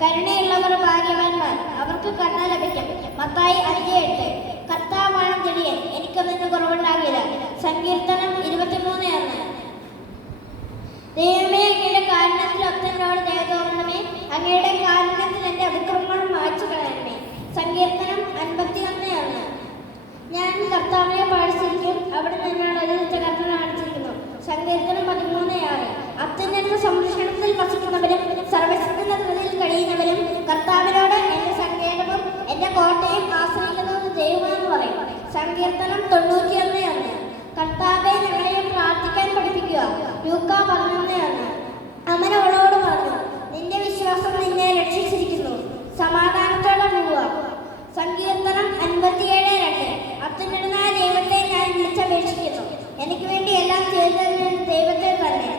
കരുണയുള്ളവർ ഭാഗ്യവാന്മാർ, അവർക്ക് കരുണ ലഭിക്കും. മത്തായി 5:8. കർത്താവാണ് ജഡിയൻ, എനിക്കൊന്നിനും കുറവുണ്ടാകില്ല. സങ്കീർത്തനം 23:1. ദൈവമേ, അങ്ങയുടെ കാരുണ്യത്തിൽ എന്നോട് ദയ തോന്നണമേ. അങ്ങയുടെ കാരുണ്യത്തിൽ എൻ്റെ അതിക്രമങ്ങൾ മായ്ച്ചു കളയണമേ. സങ്കീർത്തനം 51:1. ഞാൻ കർത്താവിനെ പാടിച്ചിരിക്കും, അവിടെ നിന്നാണ് ഒരു കർത്ത കാണിച്ചിരിക്കുന്നു. സങ്കീർത്തനം 13:6. അത്യുന്നത സംരക്ഷണത്തിൽ വസിക്കുന്നവരും സർവശക്തന്റെ നിഴലിൽ കഴിയുന്നവരും കർത്താവിനോട് എൻ്റെ സങ്കേതവും എൻ്റെ കോട്ടയും ആശ്രയിക്കുന്നത് ദൈവമെന്ന് പറയും. സങ്കീർത്തനം 91:1. കർത്താവെ, ഞങ്ങളെയും പ്രാർത്ഥിക്കാൻ പഠിപ്പിക്കുക. ലൂക്കാ 11:1. അമൻ അവളോട് പറഞ്ഞു, നിന്റെ വിശ്വാസം നിന്നെ രക്ഷിച്ചിരിക്കുന്നു, സമാധാനത്തോടെ പോവുക. സങ്കീർത്തനം 57:2. അത്യുന്നതനായ ദൈവത്തെ ഞാൻ വിളിച്ചപേക്ഷിക്കുന്നു, എനിക്ക് വേണ്ടി എല്ലാം ചെയ്തതിന് ദൈവത്തെ തന്നെ.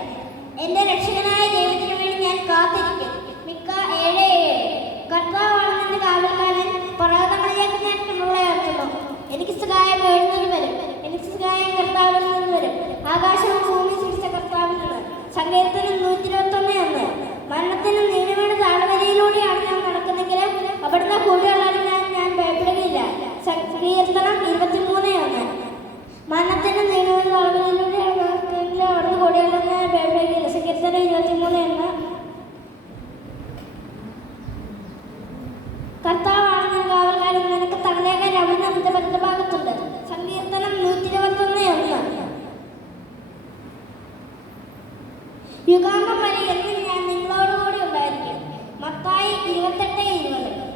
എൻ്റെ രക്ഷകനായ ദൈവത്തിന് വേണ്ടി ഞാൻ കാത്തിരിക്കും. മിക്ക 7:7. കർത്താവാണ് നിന്റെ കാവൽക്കാരൻ, പർവ്വതങ്ങളിലേക്ക് ഞാൻ കണ്ണുകളയർത്തുന്നു. എനിക്ക് സഹായം എഴുന്നേറ്റ് വരും, എനിക്ക് സഹായം കർത്താവിൽ നിന്ന് വരും, ആകാശവും ഭൂമി സൃഷ്ടിച്ച കർത്താവിൽ നിന്ന്. സങ്കീർത്തനം 121:1. മരണത്തിനും നീണ്ടുവീണ് താഴ്വരയിലൂടെയാണ് ഞാൻ നടക്കുന്നെങ്കിലും അവിടുന്ന് കൂടെയുള്ളതിൽ ഞാൻ ഭയപ്പെടുകയില്ല. സങ്കീർത്തനം 23:1. മരണത്തിനും നീണ്ടുവീണ് താഴ്വരയിലൂടെയാണ് അവിടുന്ന് കൂടെയുള്ളത് ഞാൻ ഭയപ്പെടുകയില്ല. സങ്കീർത്തനം 23:1. കർത്താവാണ് നിന്റെ കാവൽക്കാരൻ, നിനക്ക് തണലേകാൻ അവിടുന്ന് നിന്റെ വലതുഭാഗത്തുണ്ട്. സങ്കീർത്തനം 121:1. യുഗാന്തം വരെ എന്നും ഞാൻ നിങ്ങളോടുകൂടി ഉണ്ടായിരിക്കും. മത്തായി 28:20.